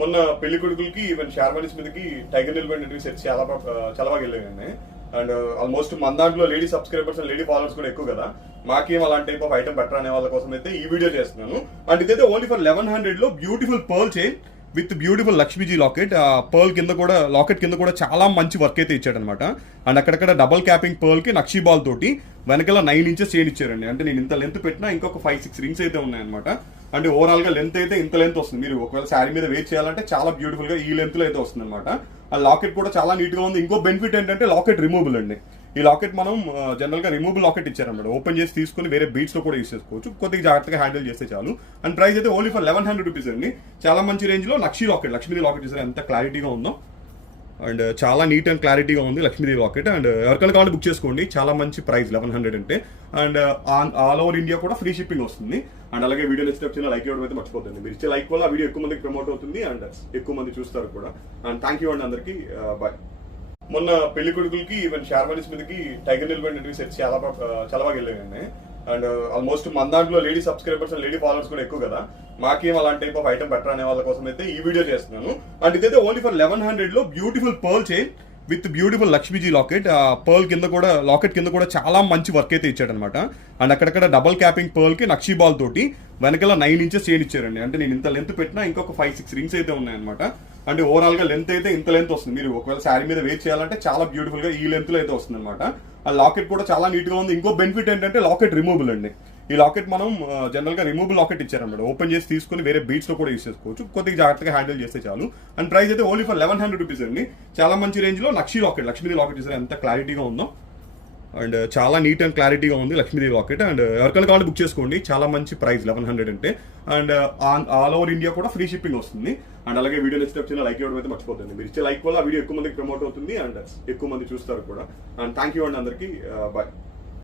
మొన్న పెళ్లి కొడుకులకి ఈవెన్ షార్మనీస్ మీదకి టైగర్ నిలబడినవి సెట్స్ చాలా బాగా వెళ్ళాయండి. అండ్ ఆల్మోస్ట్ మన దాంట్లో lady subscribers and lady followers కూడా ఎక్కువ కదా, మాకేం అలాంటి టైప్ ఆఫ్ ఐటమ్ బెటర్ అనే వాళ్ళ కోసం అయితే ఈ వీడియో చేస్తున్నాను. అండ్ ఇదైతే ఓన్లీ ఫర్ 1100 లో beautiful pearl chain with beautiful Lakshmiji locket. Pearl కింద కూడా లాకెట్ కింద కూడా చాలా మంచి వర్క్ అయితే ఇచ్చాడనమాట. అండ్ అక్కడక్కడ డబల్ క్యాపింగ్ పర్ల్ కి నక్షీ బాల్ తోటి వెనకాల 9 ఇంచెస్ చైన్ ఇచ్చారండి. అంటే నేను ఇంత లెంత్ పెట్టినా ఇంకొక 5-6 రింగ్స్ అయితే ఉన్నాయన్నమాట. అంటే ఓవరాల్ గా లెంత్ అయితే ఇంత లెంత్ వస్తుంది. మీరు ఒకవేళ శారీ మీద వేట్ చేయాలంటే చాలా బ్యూటిఫుల్ గా ఈ లెంత్ లో అయితే వస్తుంది అనమాట. ఆ లాకెట్ కూడా చాలా నీట్ గా ఉంది. ఇంకో బెనిఫిట్ ఏంటంటే లాకెట్ రిమూవబుల్ అండి. ఈ లాకెట్ మనం జనరల్ గా రిమూవబుల్ లాకెట్ ఇచ్చారన్నమాట. ఓపెన్ చేసి తీసుకుని వేరే బీట్స్ లో కూడా యూస్ చేసుకోవచ్చు. కొద్దిగా జాగ్రత్తగా హ్యాండిల్ చేస్తే చాలు. అండ్ ప్రైస్ అయితే ఓన్లీ ఫర్ 1100 రూపీస్ అండి. చాలా మంచి రేంజ్ లో నక్షీ లాకెట్, లక్ష్మీదేవి లాకెట్ ఇస్తారు. ఎంత క్లారిటీగా ఉందో అండ్ చాలా నీట్ అండ్ క్లారిటీగా ఉంది లక్ష్మీదేవి లాకెట్. అండ్ ఎవరికైనా కావాలి బుక్ చేసుకోండి. చాలా మంచి ప్రైస్ 1100 అంటే. అండ్ ఆల్ ఓవర్ ఇండియా కూడా ఫ్రీ షిప్పింగ్ వస్తుంది. అండ్ అలాగే వీడియో నచ్చినప్పుడు లైక్ ఇవ్వడం అయితే మర్చిపోతుంది. మీరు ఇచ్చే లైక్ వల్ల ఆ వీడియో ఎక్కువ మందికి ప్రమోట్ అవుతుంది అండ్ ఎక్కువ మంది చూస్తారు కూడా. అండ్ థ్యాంక్ యూ అండి అందరికీ. బాయ్. మొన్న పెళ్లి కొడుకులకి ఈవెన్ షార్మనీస్ మీదకి టైగర్ నిలబడినవి సెట్స్ చాలా బాగా వెళ్ళాయండి. అండ్ ఆల్మోస్ట్ మన దాంట్లో lady subscribers and lady followers కూడా ఎక్కువ కదా, మాకేం అలాంటి టైప్ ఆఫ్ ఐటమ్ బెటర్ అనే వాళ్ళ కోసం అయితే ఈ వీడియో చేస్తున్నాను. అండ్ ఇదైతే ఓన్లీ ఫర్ 1100 లో beautiful pearl chain with beautiful Lakshmiji locket. Pearl కింద కూడా లాకెట్ కింద కూడా చాలా మంచి వర్క్ అయితే ఇచ్చాడనమాట. అండ్ అక్కడక్కడ డబల్ క్యాపింగ్ పర్ల్ కి నక్షీ బాల్ తోటి వెనకాల 9 ఇంచెస్ చైన్ ఇచ్చారండి. అంటే నేను ఇంత లెంత్ పెట్టినా ఇంకొక 5-6 రింగ్స్ అయితే ఉన్నాయన్నమాట. అంటే ఓవరాల్ గా లెంత్ అయితే ఇంత లెంత్ వస్తుంది. మీరు ఒకవేళ శారీ మీద వేట్ చేయాలంటే చాలా బ్యూటిఫుల్ గా ఈ లెంత్ లో అయితే వస్తుంది అనమాట. ఆ లాకెట్ కూడా చాలా నీట్ గా ఉంది. ఇంకో బెనిఫిట్ ఏంటంటే లాకెట్ రిమూవబుల్ అండి. ఈ లాకెట్ మనం జనరల్ గా రిమూవబుల్ లాకెట్ ఇచ్చారన్నమాట. ఓపెన్ చేసి తీసుకుని వేరే బీట్స్ లో కూడా యూస్ చేసుకోవచ్చు. కొద్దిగా జాగ్రత్తగా హ్యాండిల్ చేస్తే చాలు. అండ్ ప్రైస్ అయితే ఓన్లీ ఫర్ 1100 రూపీస్ అండి. చాలా మంచి రేంజ్ లో నక్షీ లాకెట్, లక్ష్మీదేవి లాకెట్ ఇస్తారు. ఎంత క్లారిటీగా ఉందో అండ్ చాలా నీట్ అండ్ క్లారిటీగా ఉంది లక్ష్మీదేవి లాకెట్. అండ్ ఎవరికైనా కావాలి బుక్ చేసుకోండి. చాలా మంచి ప్రైస్ 1100 అంటే. అండ్ ఆల్ ఓవర్ ఇండియా కూడా ఫ్రీ షిప్పింగ్ వస్తుంది. అండ్ అలాగే వీడియో నచ్చినప్పుడు లైక్ ఇవ్వడం అయితే మర్చిపోతుంది. మీరు ఇచ్చే లైక్ వల్ల ఆ వీడియో ఎక్కువ మందికి ప్రమోట్ అవుతుంది అండ్ ఎక్కువ మంది చూస్తారు కూడా. అండ్ థ్యాంక్ యూ అండి అందరికీ. బాయ్.